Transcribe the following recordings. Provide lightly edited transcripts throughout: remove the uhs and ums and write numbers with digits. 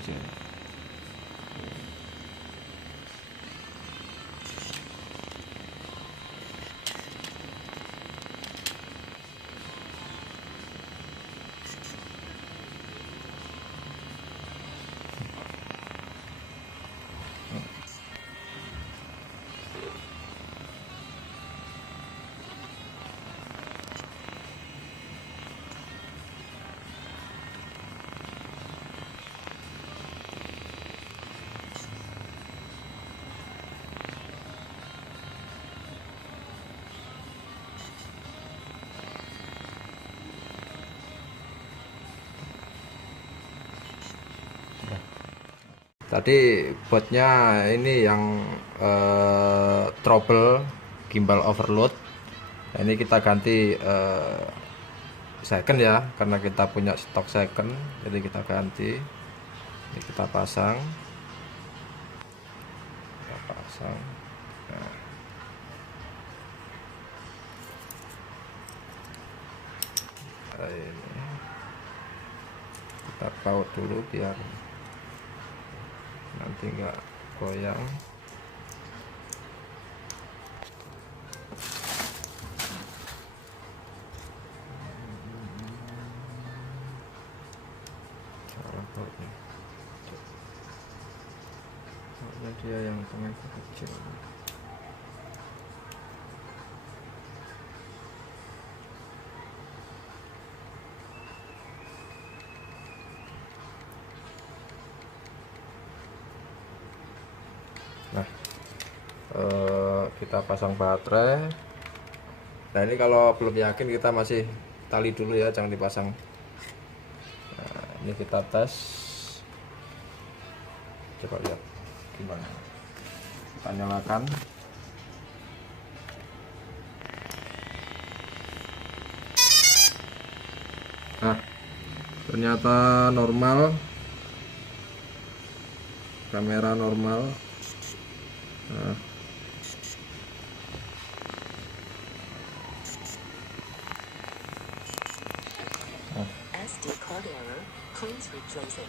aja. Tadi botnya ini yang trouble gimbal overload. Nah, ini kita ganti second ya, karena kita punya stok second, jadi kita ganti. Ini kita pasang. Nah, ini kita baut dulu biar nanti nggak goyang. Cara bautnya, dia yang tengah kecil. Nah, kita pasang baterai. Nah, ini kalau belum yakin kita masih tali dulu ya, jangan dipasang. Nah, ini kita tes, coba lihat gimana. Kita nyalakan. Nah, ternyata normal, kamera normal. Nah, SD card error, please replace it.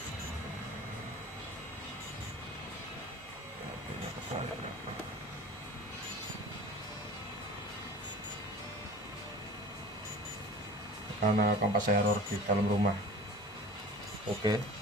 karena kompas error di dalam rumah. Oke.